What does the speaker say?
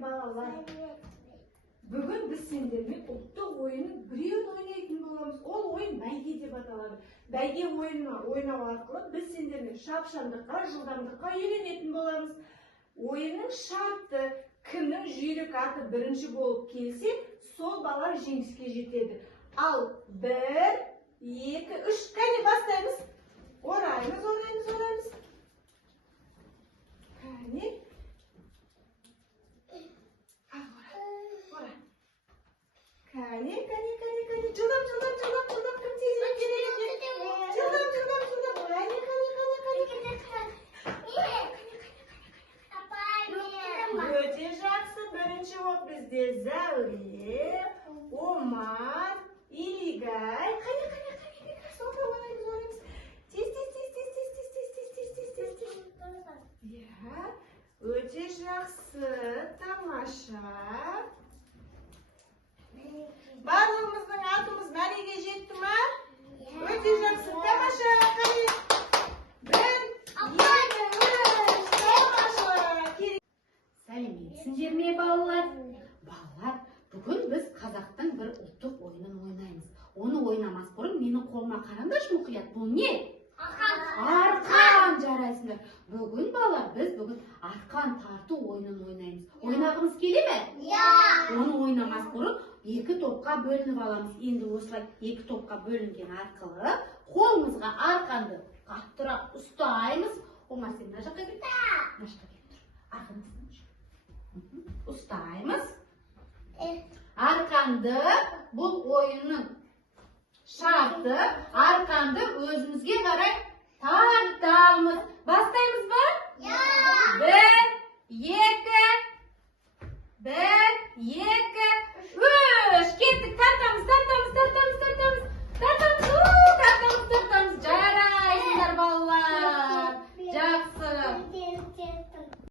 балалар. Бүгін біз сендермен ұлттық ойынның біреуін ойнайтын боламыз. Ол ойын бәйге деп аталады. Бәйге ойынын ойнау арқылы біз сендермен шапшаңдыққа, жылдамдыққа үйренетін боламыз. Ойынның шарты, кімнің жүйрік аты бірінші болып келсе, сол бала жеңіске жетеді. Ал 1, 2, 3, кәне бастаймыз. Ораймыз. Кәне. Кәне. Жылдам, кім тезірек керек? Жылдам. Өте жақсы, бірінші болып бізде Зәуре, Омар, Илигай. Қане. Соңғы ораймыз. Тез. Өте жақсы, тамаша. Барлығымыздың атымыз мәреге жетті ма? Өте жақсы, тамаша. Қане. 1, 2, 3, тамаша. Сәлеметсіңдер ме, балалар? Балалар, бүгін біз қазақтың бір ұлттық ойынын ойнаймыз. Оны ойнамас бұрын менің қолыма қараңдаршы мұқият. Бұл не? Арқан. Жарайсыңдар. Бүгін балалар, біз бүгін арқан тарту ойынын ойнаймыз. Ойнағымыз келе ме? Оны ойнамас бұрын 2 топқа бөлініп аламыз. Енді осылай 2 топқа бөлінген арқылы қолымызға арқанды қаттырақ ұстаймыз. Омар, сен мына жаққа кел. Мына жаққа кел тұр. Арқанды ұстаймыз. Арқанды, бұл ойынның шарты, арқанды өзімізге қарай тартамыз. Бастаймыз ба? 1, 2,